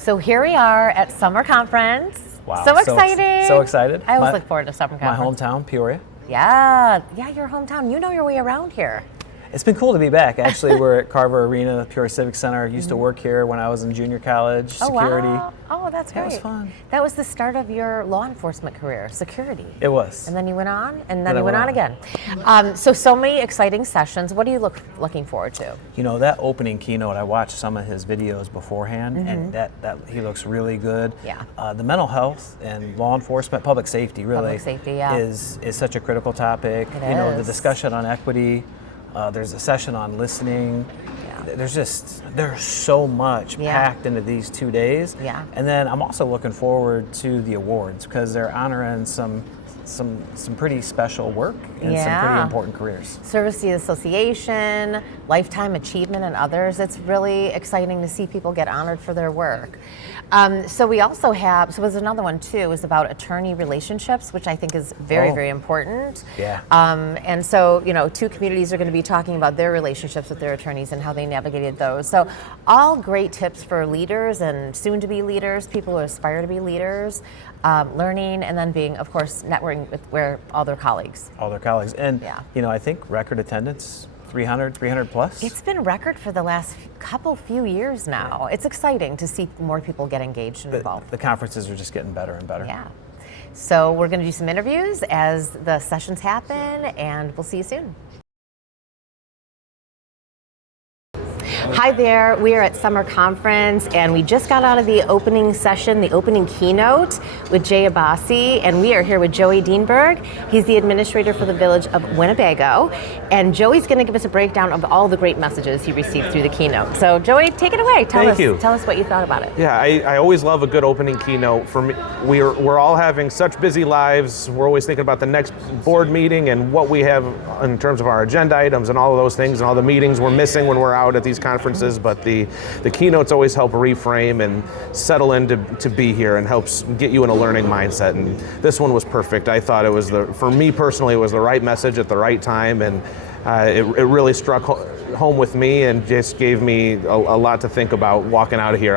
So here we are at summer conference. Wow. So excited. So excited. I always look forward to summer conference. My hometown, Peoria. Yeah, your hometown. You know your way around here. It's been cool to be back. Actually, we're at Carver Arena, Peoria Civic Center. Used to work here when I was in junior college, security. Wow. Oh, that's great. That was fun. That was the start of your law enforcement career, security. It was. And then you went on, and then you went on again. So many exciting sessions. What are you looking forward to? You know, that opening keynote, I watched some of his videos beforehand, and that he looks really good. Yeah. The mental health and law enforcement, public safety really is such a critical topic. It is. The discussion on equity. There's a session on listening. Yeah. There's so much packed into these 2 days. Yeah. And then I'm also looking forward to the awards because they're honoring some pretty special work and some pretty important careers. Service to the Association, Lifetime Achievement, and others. It's really exciting to see people get honored for their work. So we also have, there's another one too, is about attorney relationships, which I think is very important. Yeah. And so, two communities are going to be talking about their relationships with their attorneys and how they navigated those. So all great tips for leaders and soon to be leaders, people who aspire to be leaders, learning, and then being, of course, networking with all their colleagues. And, I think record attendance, 300 plus? It's been record for the last few years now. It's exciting to see more people get engaged and involved. The conferences are just getting better and better. Yeah. So we're going to do some interviews as the sessions happen, and we'll see you soon. Hi there, we are at Summer Conference and we just got out of the opening session, the opening keynote with Jay Abbasi, and we are here with Joey Dienberg. He's the administrator for the Village of Winnebago, and Joey's going to give us a breakdown of all the great messages he received through the keynote. So Joey, take it away. Tell us what you thought about it. Yeah, I always love a good opening keynote. For me, we're all having such busy lives. We're always thinking about the next board meeting and what we have in terms of our agenda items and all of those things and all the meetings we're missing when we're out at these conferences, but the keynotes always help reframe and settle in to be here and helps get you in a learning mindset. And this one was perfect. I thought it was for me personally, it was the right message at the right time, and it really struck home with me and just gave me a lot to think about walking out of here.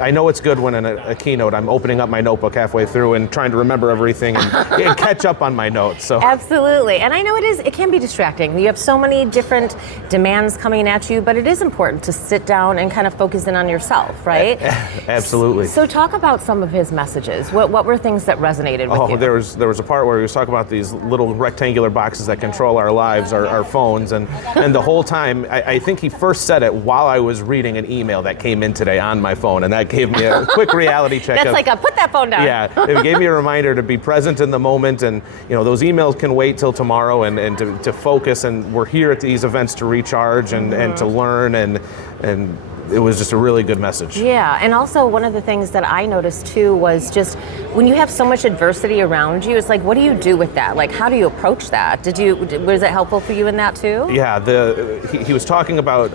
I know it's good when in a keynote I'm opening up my notebook halfway through and trying to remember everything and catch up on my notes. So absolutely, and I know it can be distracting. You have so many different demands coming at you, but it is important to sit down and kind of focus in on yourself, right? Absolutely. So talk about some of his messages. What were things that resonated with you? There was a part where he was talking about these little rectangular boxes that control our lives, our phones, and the whole time, I think he first said it while I was reading an email that came in today on my phone, and that gave me a quick reality check. That's put that phone down. Yeah, it gave me a reminder to be present in the moment, and those emails can wait till tomorrow, and to focus, and we're here at these events to recharge and to learn, and it was just a really good message. Yeah, and also one of the things that I noticed too was just when you have so much adversity around you, it's like, what do you do with that? Like, how do you approach that? Was it helpful for you in that too? Yeah, he was talking about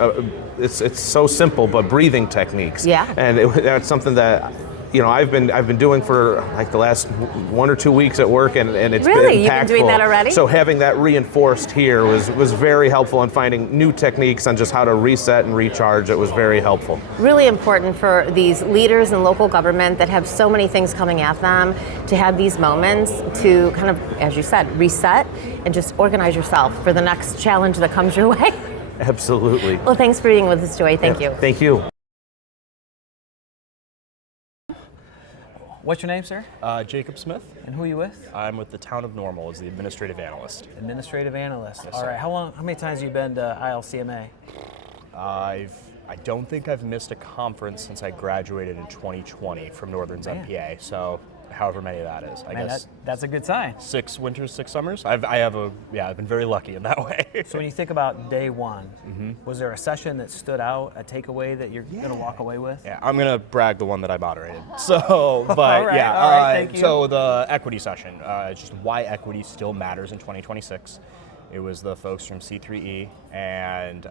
it's so simple, but breathing techniques. Yeah, and that's something that I've been doing for like the last 1 or 2 weeks at work, and it's really been impactful. You've been doing that already? So having that reinforced here was very helpful in finding new techniques on just how to reset and recharge. It was very helpful. Really important for these leaders in local government that have so many things coming at them to have these moments to kind of, as you said, reset and just organize yourself for the next challenge that comes your way. Absolutely. Well, thanks for being with us, Joey. Thank you. Thank you. What's your name, sir? Jacob Smith. And who are you with? I'm with the Town of Normal as the administrative analyst. Administrative analyst. Yes, all sir. right. How many times have you been to ILCMA? I don't think I've missed a conference since I graduated in 2020 from Northern's MPA. So however many that is, I guess. That's a good sign. 6 winters, 6 summers. I've been very lucky in that way. So when you think about day one, was there a session that stood out, a takeaway that you're going to walk away with? Yeah, I'm going to brag the one that I moderated. So, but all right, thank you. So the equity session, just why equity still matters in 2026. It was the folks from C3E, and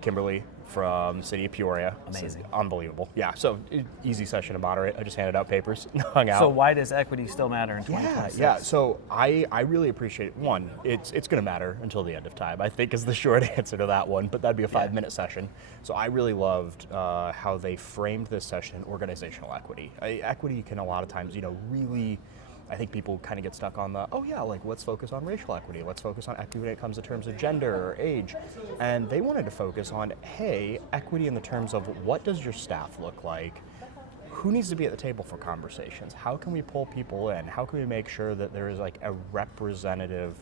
Kimberly from City of Peoria. Amazing. Unbelievable. Yeah, so easy session to moderate. I just handed out papers, hung out. So why does equity still matter in 2026? Yeah. So I really appreciate, one, it's going to matter until the end of time, I think is the short answer to that one, but that'd be a 5-minute session. So I really loved how they framed this session, organizational equity. Equity can a lot of times, really, I think people kind of get stuck on let's focus on racial equity. Let's focus on equity when it comes to terms of gender or age. And they wanted to focus on, hey, equity in the terms of what does your staff look like? Who needs to be at the table for conversations? How can we pull people in? How can we make sure that there is like a representative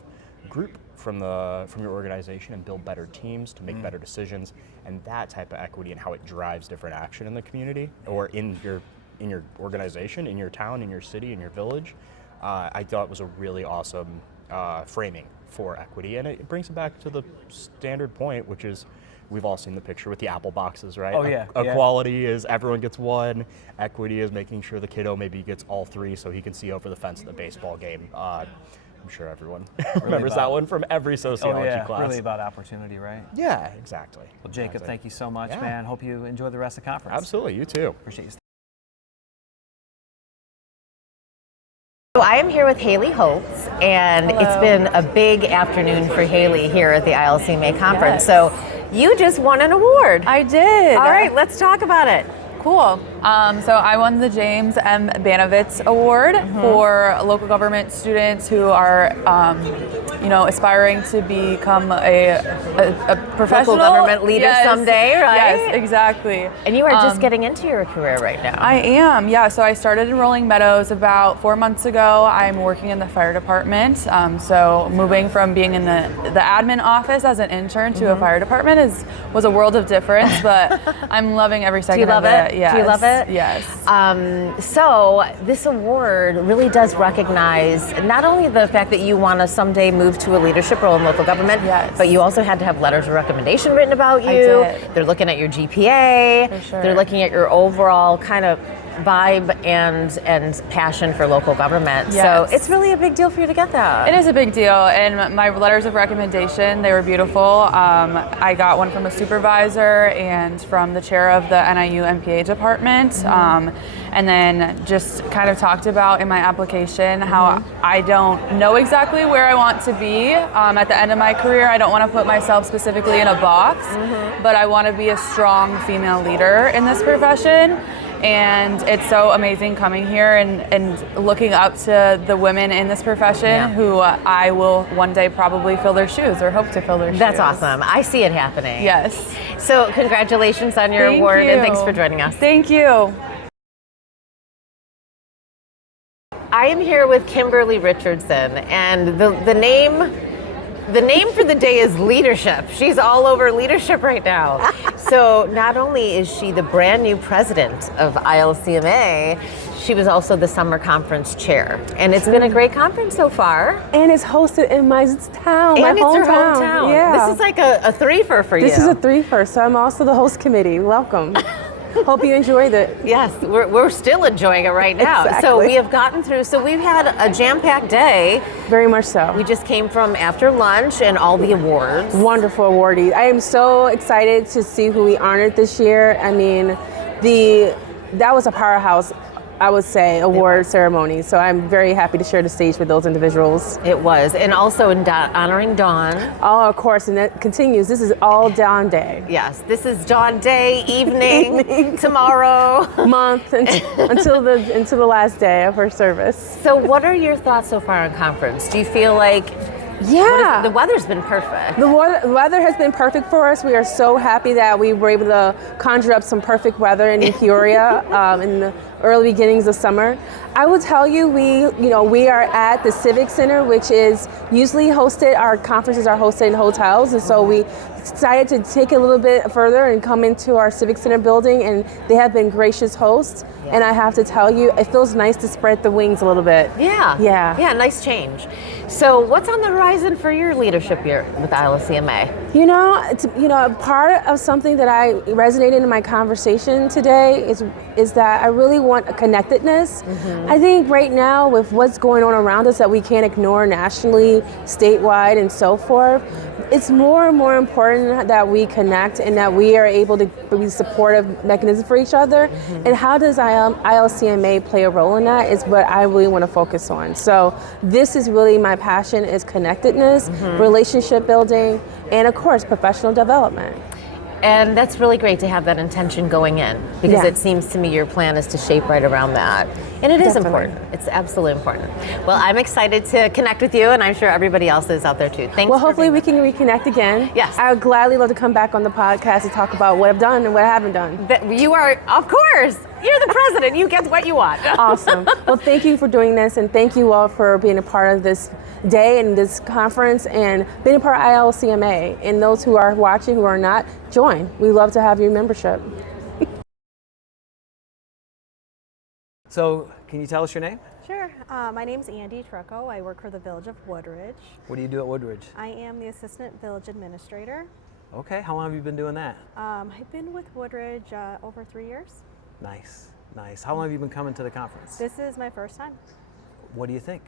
group from your organization and build better teams to make better decisions? And that type of equity and how it drives different action in the community or in your organization, in your town, in your city, in your village. I thought was a really awesome framing for equity, and it brings it back to the standard point, which is we've all seen the picture with the apple boxes, right? Oh yeah. Equality is everyone gets one. Equity is making sure the kiddo maybe gets all three so he can see over the fence at the baseball game. I'm sure everyone remembers that one from every sociology class. Really about opportunity, right? Yeah, exactly. Well, Jacob, Exactly. thank you so much, Yeah. man. Hope you enjoy the rest of the conference. Absolutely, you too. Appreciate you. So I am here with Haley Holtz, and it's been a big afternoon for Haley here at the ILCMA conference. Yes. So you just won an award. I did. All right, let's talk about it. Cool. So I won the James M. Banovitz Award for local government students who are, aspiring to become a professional Local government leader someday, right? Yes, exactly. And you are just getting into your career right now. I am, yeah. So I started in Rolling Meadows about 4 months ago. I'm working in the fire department. So moving from being in the admin office as an intern to a fire department was a world of difference, but I'm loving every second love of it? Yes. Do you love it? Yes. So this award really does recognize not only the fact that you want to someday move to a leadership role in local government, Yes. but you also had to have letters of recommendation written about you. I did. They're looking at your GPA. For sure. They're looking at your overall kind of vibe and passion for local government. Yes. So it's really a big deal for you to get that. It is a big deal, and my letters of recommendation, they were beautiful. I got one from a supervisor and from the chair of the NIU MPA department, and then just kind of talked about in my application how I don't know exactly where I want to be at the end of my career. I don't want to put myself specifically in a box, but I want to be a strong female leader in this profession. And it's so amazing coming here and looking up to the women in this profession who I will one day probably fill their shoes or hope to fill their shoes. That's awesome. I see it happening. Yes. So congratulations on your Thank award, and you. thanks for joining us. Thank you. I am here with Kimberly Richardson, and the name for the day is leadership. She's all over leadership right now. So not only is she the brand new president of ILCMA, she was also the summer conference chair. And it's been a great conference so far. And it's hosted in my town, And my it's her hometown. hometown. Yeah. This is like a threefer for you. This is a three-fer, so I'm also the host committee. Welcome. Hope you enjoyed it. Yes, we're still enjoying it right now. So Exactly. we have gotten through, so we've had a jam-packed day. Very much so. We just came from after lunch and all the awards. Wonderful awardees. I am so excited to see who we honored this year. I mean, that was a powerhouse, I would say, award ceremony. So I'm very happy to share the stage with those individuals. It was, and also in honoring Dawn. Oh, of course, and that continues. This is all Dawn Day. Yes, this is Dawn Day, evening, tomorrow. Month until the last day of her service. So what are your thoughts so far on conference? Do you feel like the weather's been perfect? The weather has been perfect for us. We are so happy that we were able to conjure up some perfect weather in Peoria in the early beginnings of summer. I will tell you, we are at the Civic Center, which is usually hosted. Our conferences are hosted in hotels, and so we decided to take it a little bit further and come into our Civic Center building, and they have been gracious hosts. Yeah. And I have to tell you, it feels nice to spread the wings a little bit. Yeah, nice change. So what's on the horizon for your leadership year with ILCMA? Part of something that I resonated in my conversation today is that I really want a connectedness. I think right now with what's going on around us that we can't ignore nationally, statewide, and so forth, it's more and more important that we connect and that we are able to be supportive mechanisms for each other. And how does ILCMA play a role in that is what I really want to focus on. So this is really my passion, is connectedness, relationship building, and of course, professional development. And that's really great to have that intention going in, because it seems to me your plan is to shape right around that. And it is important. It's absolutely important. Well, I'm excited to connect with you, and I'm sure everybody else is out there too. Thanks. Well, hopefully we can reconnect again. Yes. I would gladly love to come back on the podcast and talk about what I've done and what I haven't done. You are, of course, you're the president. You get what you want. Awesome. Well, thank you for doing this, and thank you all for being a part of this day and this conference and being a part of ILCMA. And those who are watching, who are not, join. We love to have your membership. So, can you tell us your name? Sure. My name's Andy Trucco. I work for the Village of Woodridge. What do you do at Woodridge? I am the Assistant Village Administrator. Okay, how long have you been doing that? I've been with Woodridge over 3 years. Nice, nice. How long have you been coming to the conference? This is my first time. What do you think?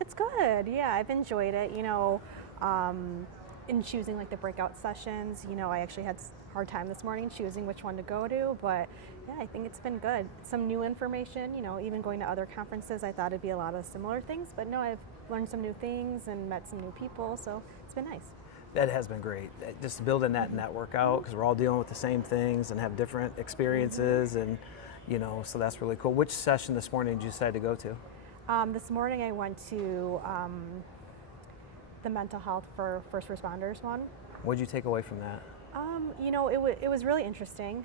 It's good. Yeah, I've enjoyed it. In choosing like the breakout sessions, I actually had a hard time this morning choosing which one to go to, but yeah, I think it's been good. Some new information, even going to other conferences, I thought it'd be a lot of similar things, but no, I've learned some new things and met some new people, so it's been nice. That has been great. Just building that network out, because we're all dealing with the same things and have different experiences, and so that's really cool. Which session this morning did you decide to go to? This morning I went to the mental health for first responders one. What did you take away from that? It was really interesting.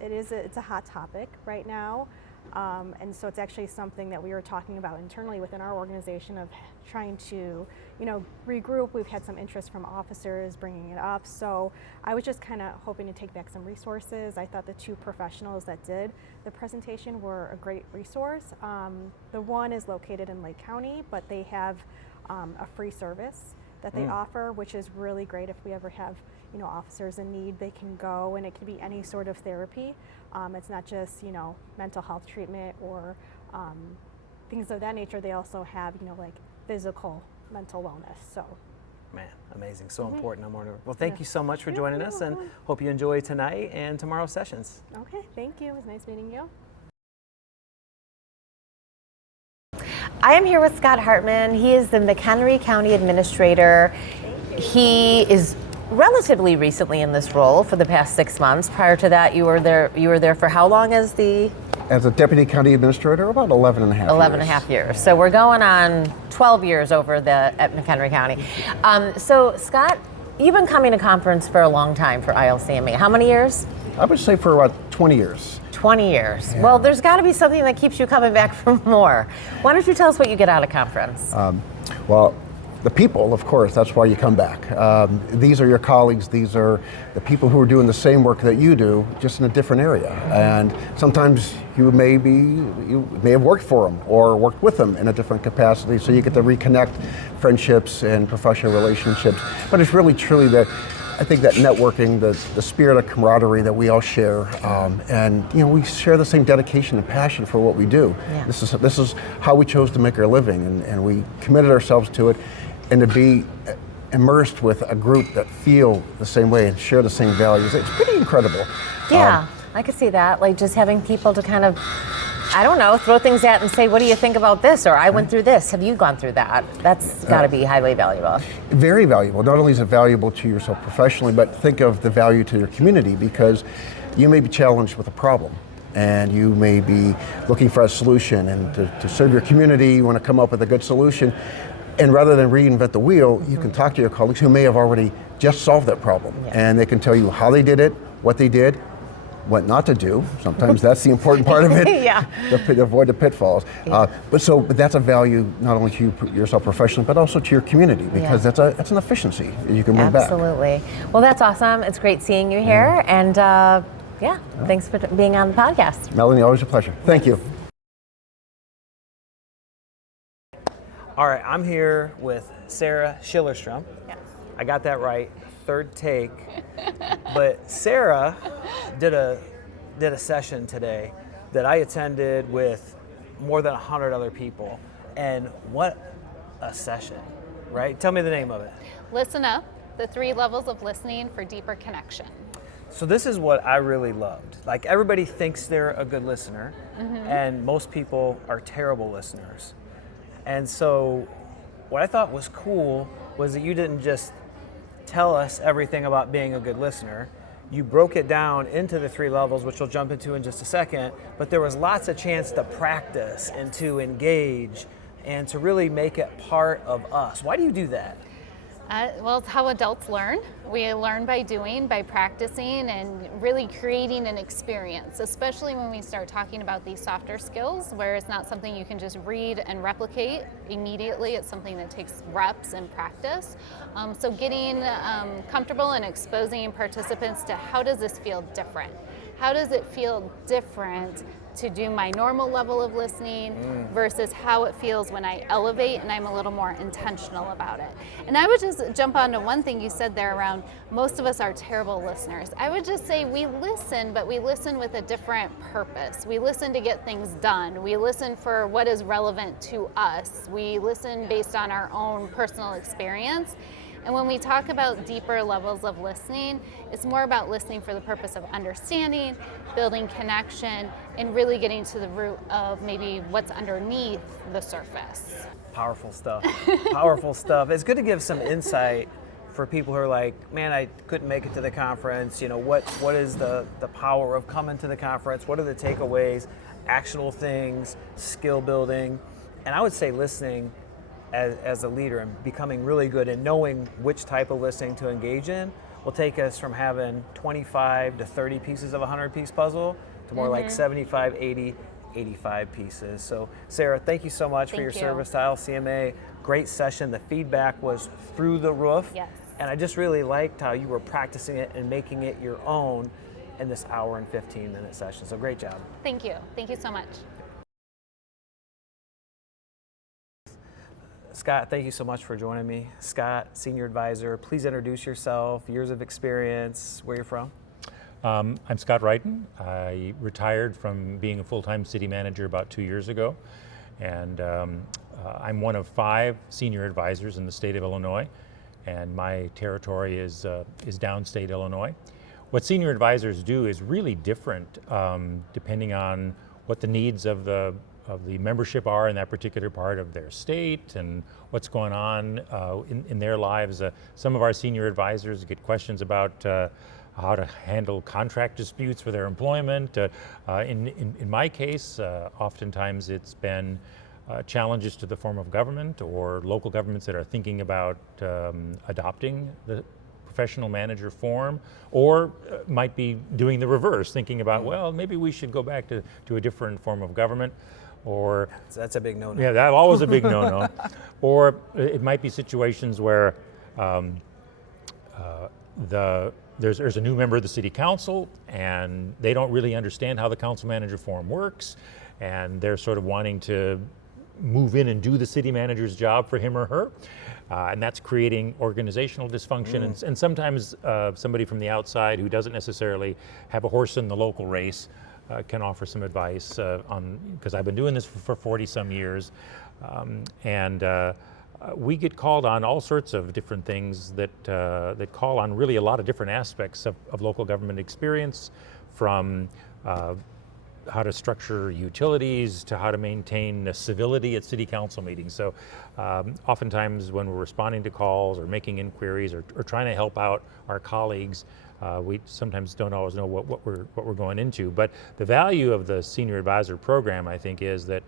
It's a hot topic right now, and so it's actually something that we were talking about internally within our organization of trying to, regroup. We've had some interest from officers bringing it up, so I was just kind of hoping to take back some resources. I thought the two professionals that did the presentation were a great resource. The one is located in Lake County, but they have a free service that they offer, which is really great. If we ever have officers in need, they can go, and it can be any sort of therapy. It's not just mental health treatment or things of that nature. They also have like physical mental wellness. So man, amazing, so important. I'm wondering. Well, thank you so much for joining us, and hope you enjoy tonight and tomorrow's sessions. Okay, thank you. It was nice meeting you. I am here with Scott Hartman. He is the McHenry County Administrator. He is relatively recently in this role for the past 6 months. Prior to that, you were there for how long as the? As a Deputy County Administrator, about 11 and a half 11 and a half years. So we're going on 12 years over at McHenry County. So Scott, you've been coming to conference for a long time for ILCMA. How many years? I would say for about 20 years. 20 years. Yeah. Well, there's got to be something that keeps you coming back for more. Why don't you tell us what you get out of conference? Well, the people, of course, that's why you come back. These are your colleagues. These are the people who are doing the same work that you do, just in a different area. And sometimes you may have worked for them or worked with them in a different capacity, so you get to reconnect friendships and professional relationships. But it's really, truly I think that networking, the spirit of camaraderie that we all share, and we share the same dedication and passion for what we do. Yeah. This is how we chose to make our living, and we committed ourselves to it, and to be immersed with a group that feel the same way and share the same values. It's pretty incredible. Yeah, I could see that. Like just having people to kind of, I don't know, throw things at and say, what do you think about this? Or I went through this. Have you gone through that? That's got to be highly valuable. Very valuable. Not only is it valuable to yourself professionally, but think of the value to your community, because you may be challenged with a problem and you may be looking for a solution, and to serve your community, you want to come up with a good solution. And rather than reinvent the wheel, you can talk to your colleagues who may have already just solved that problem. Yeah. And they can tell you how they did it, what they did, what not to do. Sometimes that's the important part of it. Yeah. To avoid the pitfalls. Yeah. But that's a value not only to yourself professionally, but also to your community, because that's an efficiency that you can bring back. Absolutely. Well, that's awesome. It's great seeing you here. And thanks for being on the podcast. Melanie, always a pleasure. Thank you. All right, I'm here with Sarah Schillerstrom. Yes. I got that right, third take. But Sarah did a session today that I attended with more than 100 other people. And what a session, right? Tell me the name of it. Listen Up, the 3 levels of listening for deeper connection. So this is what I really loved. Like, everybody thinks they're a good listener, and most people are terrible listeners. And so what I thought was cool was that you didn't just tell us everything about being a good listener. You broke it down into the 3 levels, which we'll jump into in just a second, but there was lots of chance to practice and to engage and to really make it part of us. Why do you do that? Well, it's how adults learn. We learn by doing, by practicing, and really creating an experience, especially when we start talking about these softer skills, where it's not something you can just read and replicate immediately. It's something that takes reps and practice. So getting comfortable and exposing participants to how does this feel different? How does it feel different to do my normal level of listening versus how it feels when I elevate and I'm a little more intentional about it. And I would just jump onto one thing you said there around most of us are terrible listeners. I would just say we listen, but we listen with a different purpose. We listen to get things done. We listen for what is relevant to us. We listen based on our own personal experience. And when we talk about deeper levels of listening, it's more about listening for the purpose of understanding, building connection, and really getting to the root of maybe what's underneath the surface. Powerful stuff. Powerful stuff. It's good to give some insight for people who are like, man, I couldn't make it to the conference. You know, what is the power of coming to the conference? What are the takeaways, actionable things, skill building? And I would say listening as a leader and becoming really good and knowing which type of listening to engage in will take us from having 25 to 30 pieces of a 100-piece puzzle to more like 75, 80, 85 pieces. So Sarah, thank you so much for your service to ILCMA. Great session. The feedback was through the roof. Yes. And I just really liked how you were practicing it and making it your own in this hour and 15-minute session. So great job. Thank you. Thank you so much. Scott, thank you so much for joining me. Scott, Senior Advisor, please introduce yourself, years of experience, where you're from. I'm Scott Wrighton. I retired from being a full-time city manager about 2 years ago, and I'm one of 5 senior advisors in the state of Illinois, and my territory is downstate Illinois. What senior advisors do is really different depending on what the needs of the membership are in that particular part of their state and what's going on in their lives. Some of our senior advisors get questions about how to handle contract disputes for their employment. In my case, oftentimes it's been challenges to the form of government or local governments that are thinking about adopting the professional manager form, or might be doing the reverse, thinking about, well, maybe we should go back to a different form of government. Or so that's a big no-no. Yeah, that's always a big no-no. Or it might be situations where there's a new member of the city council and they don't really understand how the council manager form works, and they're sort of wanting to move in and do the city manager's job for him or her. And that's creating organizational dysfunction. And sometimes somebody from the outside who doesn't necessarily have a horse in the local race can offer some advice because I've been doing this for 40 some years. We get called on all sorts of different things that call on really a lot of different aspects of local government experience, from how to structure utilities to how to maintain civility at city council meetings. So oftentimes when we're responding to calls or making inquiries or trying to help out our colleagues, we sometimes don't always know what we're going into. But the value of the senior advisor program, I think, is that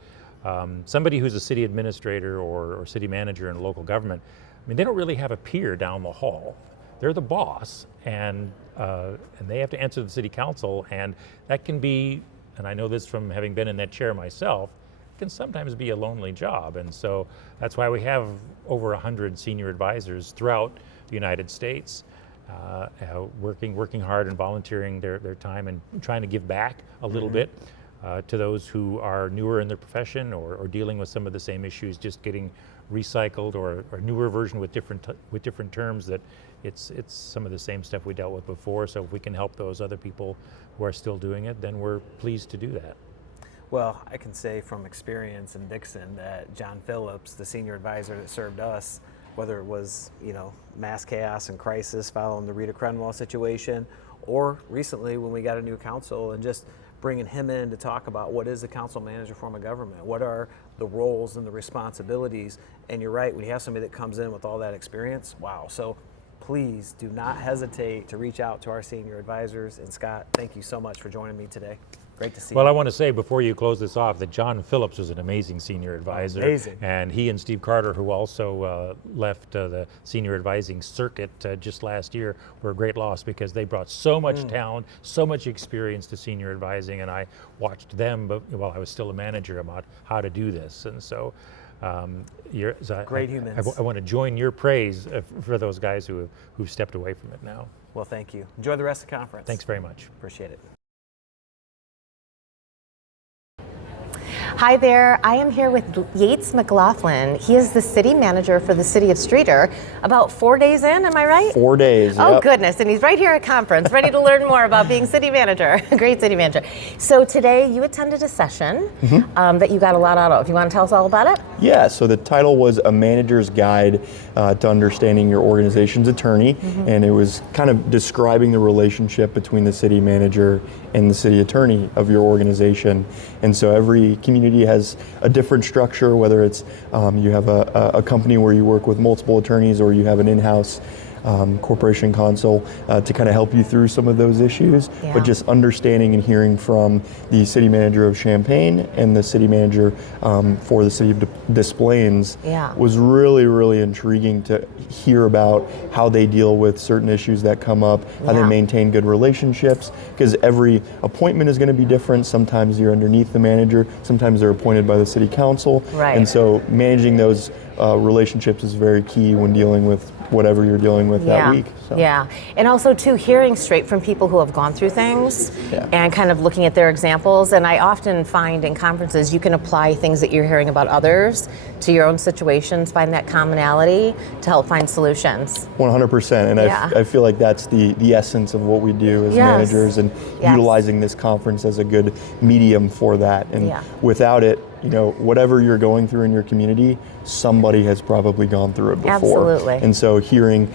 somebody who's a city administrator or city manager in a local government, I mean, they don't really have a peer down the hall. They're the boss, and they have to answer to the city council, and that can be, and I know this from having been in that chair myself, it can sometimes be a lonely job. And so that's why we have over 100 senior advisors throughout the United States, working hard and volunteering their time and trying to give back a little bit to those who are newer in their profession or dealing with some of the same issues, just getting recycled or a newer version with different terms, that it's some of the same stuff we dealt with before. So if we can help those other people who are still doing it, then we're pleased to do that. Well, I can say from experience in Dixon that John Phillips, the senior advisor that served us, whether it was, mass chaos and crisis following the Rita Crenwell situation, or recently when we got a new council and just bringing him in to talk about what is the council manager form of government, what are the roles and the responsibilities. And you're right, when you have somebody that comes in with all that experience, wow. So please do not hesitate to reach out to our senior advisors. And Scott, thank you so much for joining me today. Great to see you. Well, I want to say before you close this off that John Phillips was an amazing senior advisor. Amazing. And he and Steve Carter, who also left the senior advising circuit just last year, were a great loss because they brought so much talent, so much experience to senior advising, and I watched them while I was still a manager about how to do this. And so great humans. I want to join your praise for those guys who've stepped away from it now. Well, thank you. Enjoy the rest of the conference. Thanks very much. Appreciate it. Hi there, I am here with Yates McLaughlin. He is the city manager for the city of Streator. About 4 days in, am I right? 4 days, Oh yep. goodness, and he's right here at conference, ready to learn more about being city manager. Great city manager. So today you attended a session that you got a lot out of. You want to tell us all about it? Yeah, so the title was A Manager's Guide to Understanding Your Organization's Attorney, and it was kind of describing the relationship between the city manager and the city attorney of your organization. And so every community has a different structure, whether it's you have a company where you work with multiple attorneys or you have an in-house corporation counsel to kind of help you through some of those issues, but just understanding and hearing from the city manager of Champaign and the city manager for the city of Des Plaines was really, really intriguing to hear about how they deal with certain issues that come up, how they maintain good relationships, because every appointment is going to be different. Sometimes you're underneath the manager, sometimes they're appointed by the city council, and so managing those relationships is very key when dealing with whatever you're dealing with that week. So. Yeah, and also too, hearing straight from people who have gone through things and kind of looking at their examples. And I often find in conferences you can apply things that you're hearing about others to your own situations, find that commonality to help find solutions. 100%, and I feel like that's the essence of what we do as managers, and utilizing this conference as a good medium for that. And without it, whatever you're going through in your community, somebody has probably gone through it before. Absolutely. And so hearing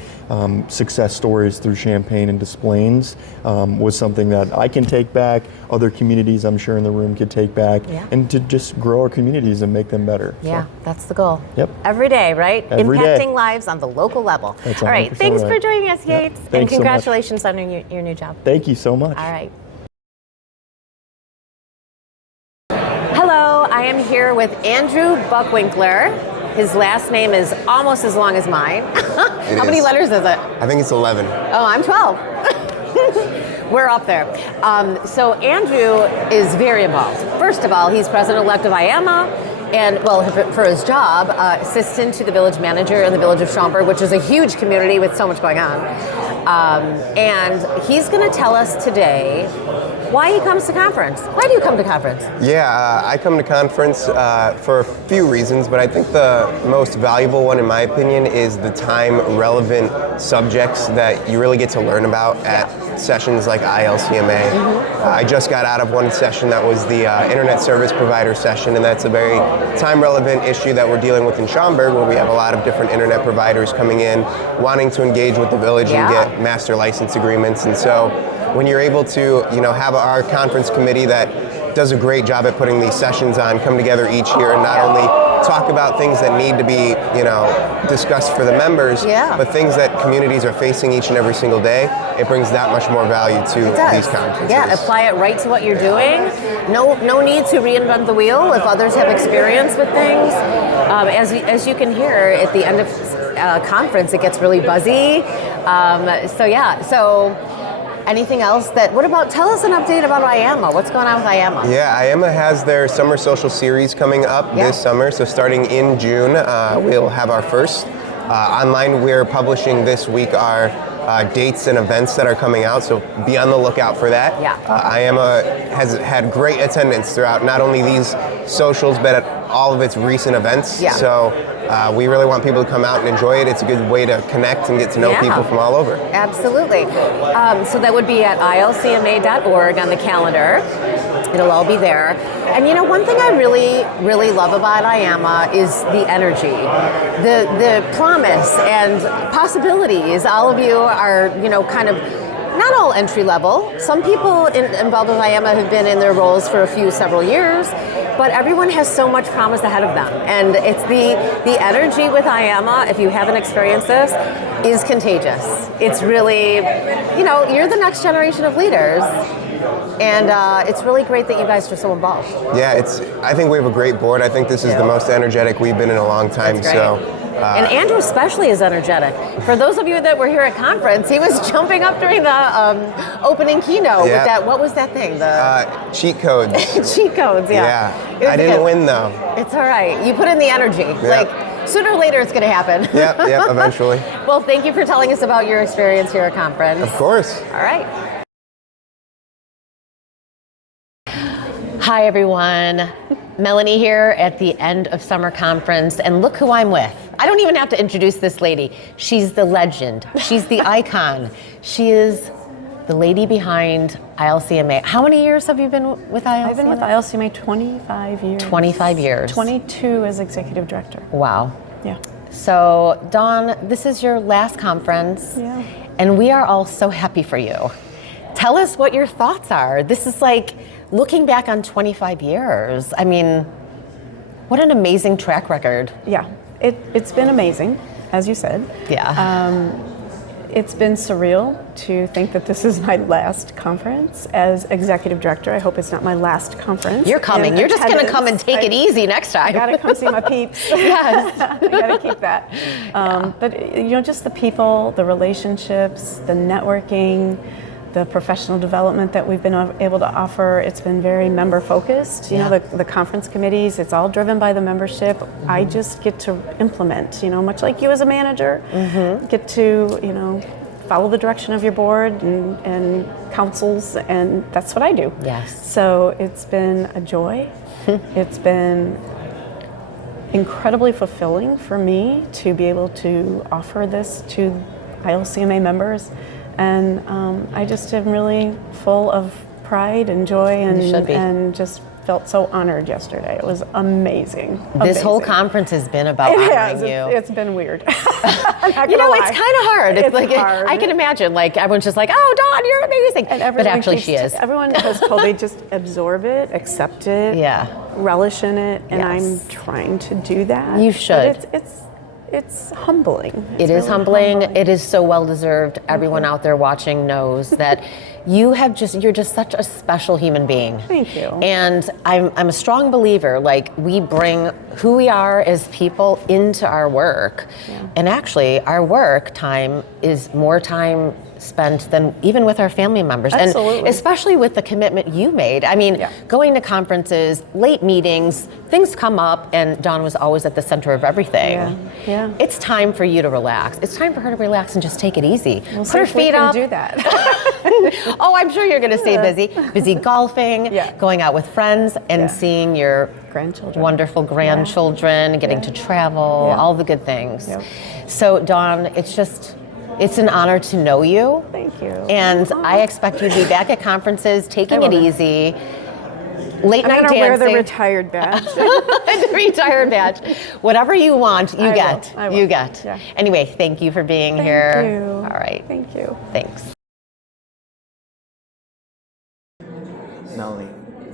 success stories through Champaign and Des Plaines was something that I can take back, other communities I'm sure in the room could take back, and to just grow our communities and make them better. Yeah, that's the goal. Yep. Every day, right? Every Impacting day. lives on the local level. That's all right, thanks for joining us, Yates, and Thanks congratulations on your new job. Thank you so much. All right. Hello, I am here with Andrew Buckwinkler. His last name is almost as long as mine. How many letters is it? I think it's 11. Oh, I'm 12. We're up there. So Andrew is very involved. First of all, he's president-elect of ILCMA, and for his job, assistant to the village manager in the village of Schaumburg, which is a huge community with so much going on. And he's going to tell us today why he comes to conference. Why do you come to conference? Yeah, I come to conference for a few reasons, but I think the most valuable one, in my opinion, is the time-relevant subjects that you really get to learn about at sessions like ILCMA. I just got out of one session that was the internet service provider session, and that's a very time-relevant issue that we're dealing with in Schaumburg, where we have a lot of different internet providers coming in, wanting to engage with the village and get master license agreements. And so when you're able to, have our conference committee that does a great job at putting these sessions on, come together each year and not only talk about things that need to be, discussed for the members, but things that communities are facing each and every single day, it brings that much more value to these conferences. Yeah, apply it right to what you're doing. No need to reinvent the wheel if others have experience with things. As you can hear at the end of conference, it gets really buzzy. So anything else tell us an update about ILCMA. What's going on with ILCMA? Yeah, ILCMA has their summer social series coming up this summer. So starting in June, we'll have our first. Online, we're publishing this week our dates and events that are coming out, so be on the lookout for that. ILCMA has had great attendance throughout not only these socials, but at all of its recent events. So we really want people to come out and enjoy it. It's a good way to connect and get to know people from all over. Absolutely. So that would be at ilcma.org on the calendar. It'll all be there. And you know, one thing I really, really love about IAMA is the energy, the promise and possibilities. All of you are, you know, kind of not all entry level. Some people involved with IAMA have been in their roles for several years, but everyone has so much promise ahead of them. And it's the energy with IAMA, if you haven't experienced this, is contagious. It's really, you know, you're the next generation of leaders. And it's really great that you guys are so involved. Yeah, I think we have a great board. I think this is the most energetic we've been in a long time. That's great. And Andrew especially is energetic. For those of you that were here at conference, he was jumping up during the opening keynote with that, what was that thing? The cheat codes. Cheat codes, yeah. I didn't win though. It's all right. You put in the energy. Like, sooner or later it's going to happen. Yep, eventually. Well, thank you for telling us about your experience here at conference. Of course. All right. Hi, everyone. Melanie here at the end of summer conference, and look who I'm with. I don't even have to introduce this lady. She's the legend. She's the icon. She is the lady behind ILCMA. How many years have you been with ILCMA? I've been with ILCMA 25 years. 25 years. 22 as executive director. Wow. Yeah. So, Dawn, this is your last conference, and we are all so happy for you. Tell us what your thoughts are. This is like looking back on 25 years. I mean, what an amazing track record. Yeah, it's been amazing, as you said. Yeah. It's been surreal to think that this is my last conference as executive director. I hope it's not my last conference. You're coming. You're just going to come and take it easy next time. I got to come see my peeps. Yes. I got to keep that. But, you know, just the people, the relationships, the networking, the professional development that we've been able to offer. It's been very member focused. You know, the conference committees, it's all driven by the membership. I just get to implement, you know, much like you as a manager, get to, you know, follow the direction of your board and councils, and that's what I do. Yes. So it's been a joy. It's been incredibly fulfilling for me to be able to offer this to ILCMA members. And I just am really full of pride and joy and just felt so honored yesterday. It was amazing. This whole conference has been about honoring you. It's been weird. You know, it's kind of hard. It's like hard. I can imagine, like, everyone's just like, oh, Dawn, you're amazing. But actually she is. Everyone has told me just absorb it, accept it, relish in it, and I'm trying to do that. You should. But it's humbling. It is humbling. It is so well deserved. Everyone out there watching knows that you're just such a special human being. Thank you. And I'm a strong believer, like, we bring who we are as people into our work. And actually our work time is more time spent than even with our family members. Absolutely. And especially with the commitment you made. I mean, going to conferences, late meetings, things come up, and Dawn was always at the center of everything. Yeah. It's time for you to relax. It's time for her to relax and just take it easy. We'll Put her feet up. do that. Oh, I'm sure you're going to stay busy golfing, going out with friends, and seeing your wonderful grandchildren, getting to travel, all the good things. So, Dawn, it's an honor to know you. Thank you. And I expect you to be back at conferences, taking it easy. Late night dancing. I'm going to wear the retired badge. The retired badge. Whatever you want, you get. I will. You get. Yeah. Anyway, thank you for being here. Thank you. All right. Thank you. Thanks. Melanie,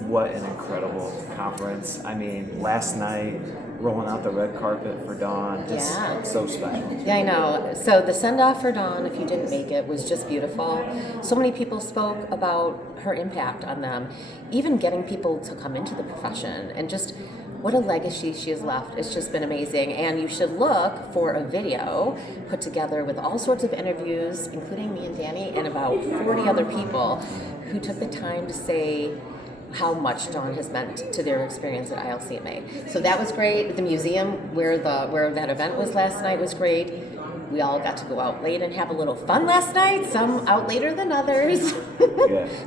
what an incredible conference. I mean, last night, rolling out the red carpet for Dawn, just so special. Yeah, I know. So the send-off for Dawn, if you didn't make it, was just beautiful. So many people spoke about her impact on them, even getting people to come into the profession, and just what a legacy she has left. It's just been amazing. And you should look for a video put together with all sorts of interviews, including me and Danny, and about 40 other people who took the time to say how much Dawn has meant to their experience at ILCMA. So that was great. The museum where that event was last night was great. We all got to go out late and have a little fun last night, some out later than others.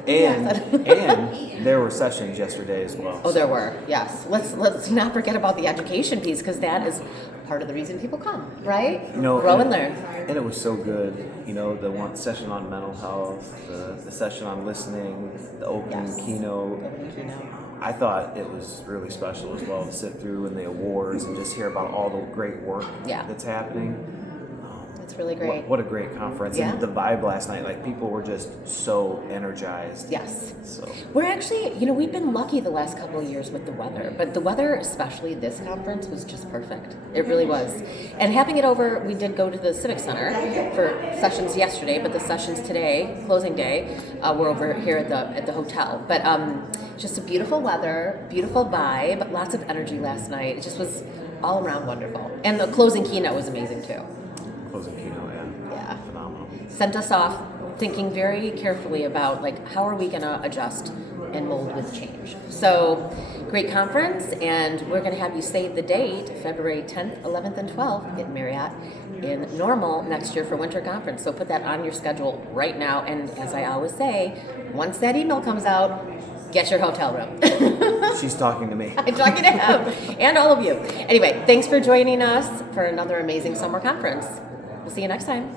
And there were sessions yesterday as well. Oh, there were, yes. Let's not forget about the education piece, because that is part of the reason people come, right? You know, grow and learn. And it was so good. You know, the one session on mental health, the session on listening, the opening keynote. I thought it was really special as well to sit through in the awards and just hear about all the great work that's happening. It's really great. What a great conference. Yeah. And the vibe last night, like people were just so energized. Yes. So We're actually, you know, we've been lucky the last couple of years with the weather, but the weather, especially this conference, was just perfect. It really was. And having it over, we did go to the Civic Center for sessions yesterday, but the sessions today, closing day, we're over here at the hotel. But just a beautiful weather, beautiful vibe, lots of energy last night. It just was all around wonderful. And the closing keynote was amazing too. closing keynote, Yeah. phenomenal. Sent us off thinking very carefully about like how are we going to adjust and mold with change. So great conference, and we're going to have you save the date, February 10th, 11th, and 12th at Marriott in Normal next year for winter conference. So put that on your schedule right now, and as I always say, once that email comes out, get your hotel room. She's talking to me. I'm talking to him and all of you. Anyway, thanks for joining us for another amazing summer conference. We'll see you next time.